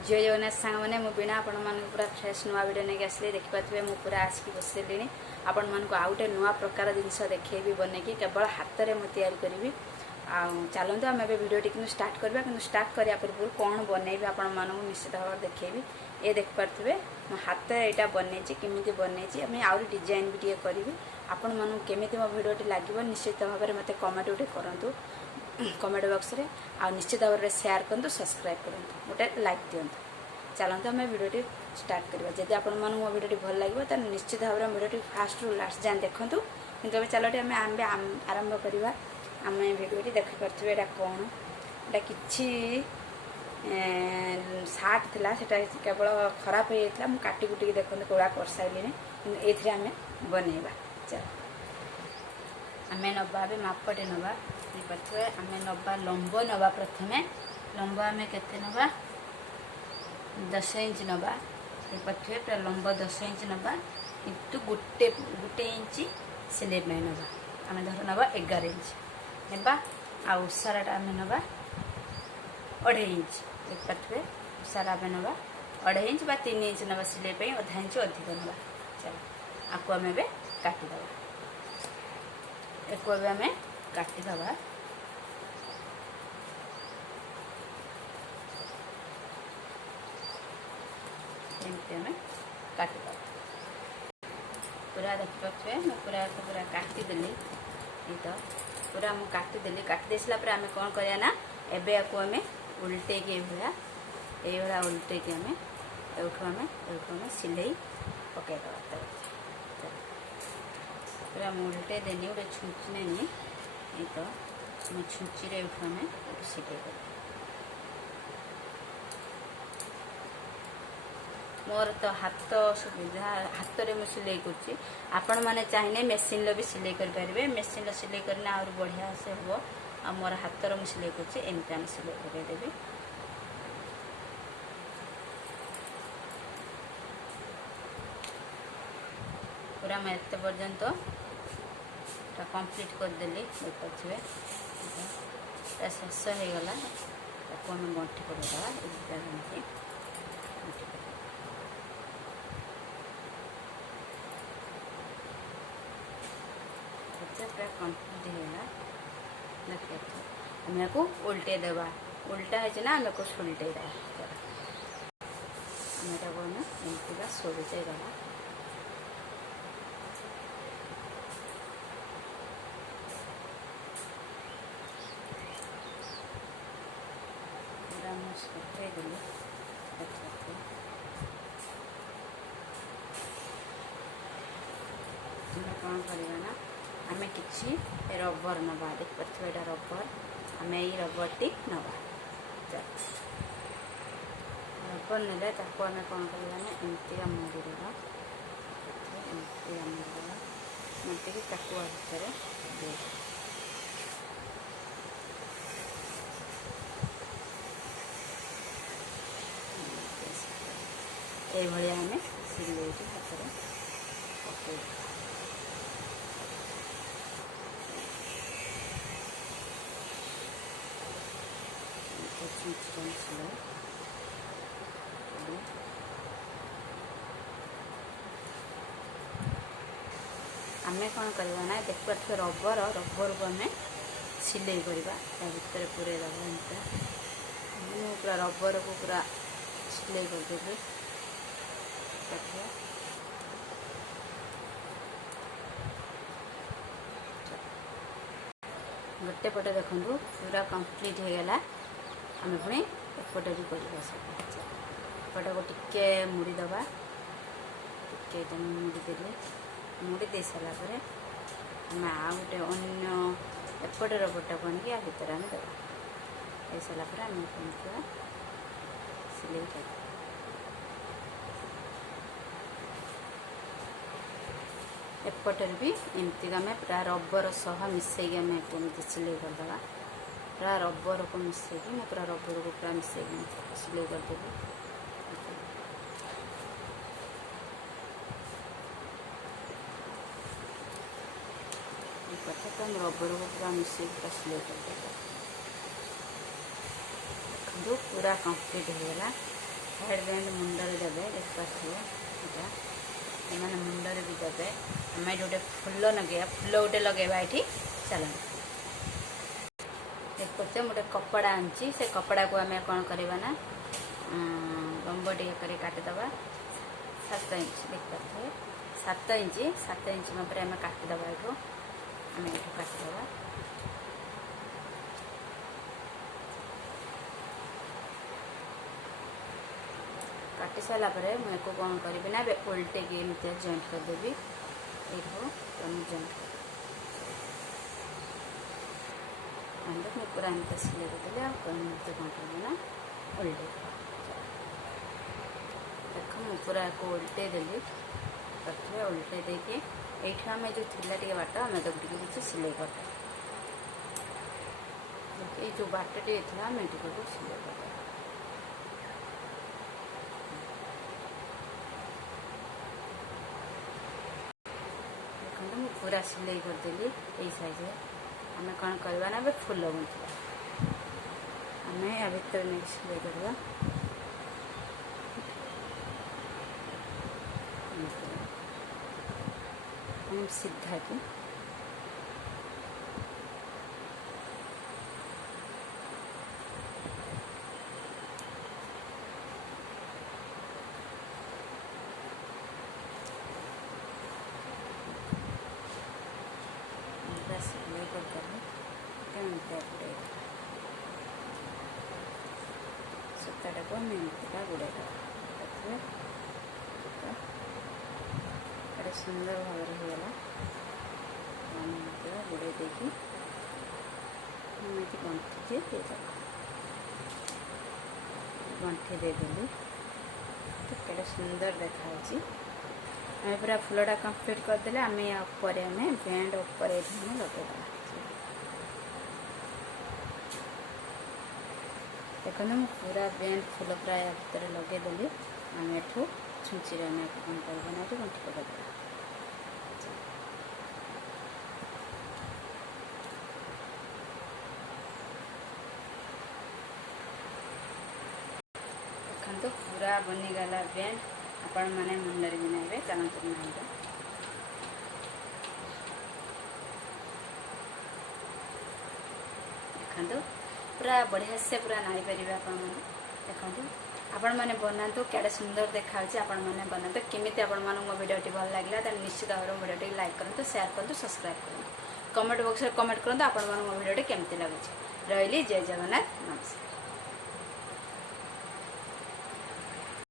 जय जगन्नाथ सांग मैंने मु बिना आपण मान पूरा फ्रेश नुआ वीडियो नहीं आसली देखिपे मु पूरा आसिक बसली आपण मान आउ गोटे नुआ प्रकार जिनस देखेबी बनैकी केवल हाथ में मुझे तैयारी करी चलते आम भिडियो कि स्टार्ट करवा कि स्टार्ट करा पूर्व कौन बनैबी आपण मानक निश्चित भाव देखेबी ये देखिपे मो हाथ यहाँ बनई केमी बनई आम आउरी डिजाइन भी टे करी आपण मानक केमी मो भिडियो लगे निश्चित भाव में मत कमेंट गोटे करूँ कमेंट बॉक्स रे आ निश्चित भाव में शेयर करूँ सब्सक्राइब करूँ गोटे लाइक दिंतु चलते आम भिडियो स्टार्ट करवा जदि आपण मानक मो भिडियो भल लगे तो निश्चित भाव में भिडियो फास्ट रू लास्ट जाए देखूँ कि चलो आम आरंभ करवा आम भिडियो देखिपे यहाँ कौन यहाँ कि सार्ट था से केवल खराब हो जाता मुझे काटी कुटी देखते कौड़ा कर सारे ये आम बनइबा चल आम नवा मापटे नवा देखिए आम नवा लंब नवा प्रथम लंब आम के नवा 10 इंच नवा देखिए पूरा लंब 10 इंच नवा किंतु गोटे गोटे इंच सिलाई में नवा आम धर नवा 11 इंच नवा आ उसाराटा आम नवा 2.5 इंच देखिए उसारा आम नवा 2.5 इंच बा 3 इंच नवा सिलाई अधा इंच अधिक नवा चलो आपको आम काटिदेवा एक आम काटिदेवा एमती काटिदेवा पूरा देखिए पूरा पूरा काटिदेली ये तो पूरा मुझे काटिदेली काटिदे सारा आम कौन करा ना एबे आपको आम उल्टे के ये उल्टे के आम एम सिलाई पकईदे पूरा उल्टे देनी गोटे छुंची नहीं ये तो छुंची आम सिलाई कर मोर तो हाथ सुविधा हाथ में मुझे सिलाई कर आपण मैंने चाहिए मेसीन भी सिलाई करेंगे मेसीन सिलाई करना और बढ़िया से हम आ मोर हाथ मुझे सिलाई करमती आम सिलाई करदेवी पूरा मैं एत पर्यंत कंप्लीट करदेली देखिए शेष हो गला आम गंठी पकड़ा गंठी पूरा कंप्लीट होगा देखिए आम को उल्टे देवा उल्टा है ना आम को उल्टे आम एमती सोड़ी जाएगा देली कौन करवा ना आम कि रबर नवा देख पारे यहाँ रबर आम ये रबर टी नवा रबर ने आम कौन करवा ना एमती मुड़ी देवा एमती मुड़ी काटुआ भितर ये आम सिलाई हाथ में पकड़ आम कौन करवा ना देख पारे रबर रबर को आम सिलाई करवा भितर पूरे दबा पूरा रबर को पूरा सिलाई करदेवी गोटे पटे देखो पूरा कंप्लीट हो गला आम पुणी एपटे भी करवा एपटे को टिके मुड़ी दबा टिके मुड़ीदे मुड़ी दे सारापर आम आ गए अन्न एपटे रबरटा को आनिक आ भितर आम देवा दे सारापर आम सिलाई कर एपटर भी एमती आम पूरा रबर सह मिसई आम एमती सिलाई करदे पूरा रबर को मिसई मैं पूरा रबर को पूरा मिसई सिलाई करदेवी कथा तो रबर को पूरा मिसई पूरा सिलाई करदे पूरा कंप्लीट होगा हेड बैंड मुंडरे देवे देखिए यहाँ एम मुंडरे भी देवे आम गोटे फुल लगे फुल गोटे लगेगा ये चल देखते गोटे कपड़ा आनी से कपड़ा को आम कौन करवा ना लंब टे काटिदे 7 इंच देखिए 7 इंच मापे आम काटिदे ये आम ये काटिदे काटी सारा मुझे कौन करी ना उल्टे की एमती जॉइंट करदेवी ये जॉइंट मुझे पूरा एमती सिले करदेली आमती कौन कर ना उल्टे देख मु पूरा को उल्टे देली करते उल्टे देके ये आम जो थी बाट आम किसी सिले कर जो बाटे आम सिले कर पूरा सिलाई करदेली यही साइज आम कौन करवा ना फुल गुंथा आम या भर नहीं सिलाई करवा सीधा की सिलाई करदेली सूताटा को एमतीटा गुड़े देखिए सुंदर भाव होगा गुड़े देखी गंठी गंठी देदेली के सुंदर देखा आम पूरा फुलटा कंप्लीट करदे आम या बैंड उपर लगे देखो मैं पूरा बैंड फुल पूरा या भर लगेदेली आम एठू छुंची आम कौन करना ये गंठी लगे देखो पूरा बनीगला बैंड आपण मैंने मुंडे भी नाइबे चलते नाइबे देखो पूरा बढ़िया से पूरा नाई पारे आपण मैंने देखो आपण मैंने बनातु क्या सुंदर देखा आपण मैंने बनातु केमी आपण मो भिडियो भल लगे तो निश्चित भाव में भिडियो लाइक करूँ शेयर करूँ सब्सक्राइब करूँ कमेंट बॉक्स में कमेंट करूँ आपण मो भिडियो केमती लगुच रही जय जगन्नाथ नमस्कार।